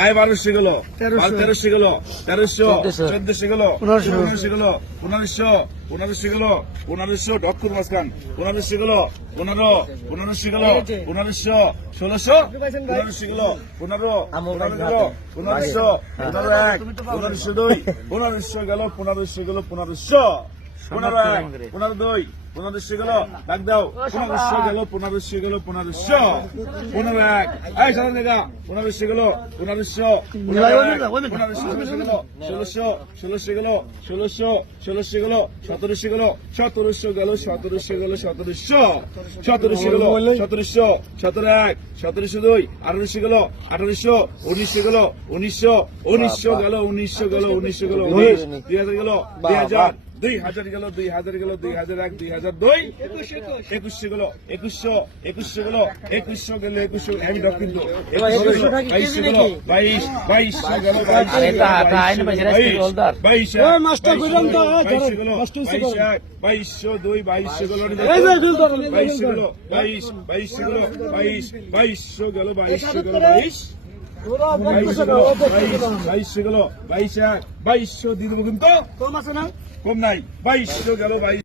আয় 1200 গেল, 1300 গেল, 1300, 1400 গেল, 1500 গেল, 1500, 1500 গেল, 1500 ডক্টর মাসখান, 1500 গেল, 15, 1500 গেল, 1500, 1600, 1500 গেল, 15, 15 গেল, 1500, 1501, 1502, 1500 গেল, 1500 গেল, 1500, 1501, 1502, 1500 গেল, ডাক দাও, 1500 গেল, 1500 গেল, 1500, 1501, এই সারা জায়গা, 1500 গেল, 1500, 1500 গেল, 1600, 1600 গেল, 1600, 1600 গেল, 1700 গেল, 1700 গেল, 1700 গেল, 1700, 1700 গেল, 1700, 1701, 1702, 1800 গেল, 1800, 1900 গেল, 1900, 1900 গেল, 1900 গেল, 1900 গেল, 19, 2000 গেল, 2000, 2000 গেল, 2000 গেল, 2001, 2002, 2100 গেল, 2100, 2100 গেল, 2100 গেল, 2100 আমি ডাক কিন্তু 2200 গেল, 22, 2200 গেল, 2200 মাস্টার কইলাম তো 2200 গেল, 2200, 2, 2200 গেল, 2200 গেল, 22, 2200 গেল, 22, 2200 গেল, 2200 গেল, 22, 2200 গেল, 2200 দিন কিন্তু কম আছে না, কম নাই, 2200 গেল, 22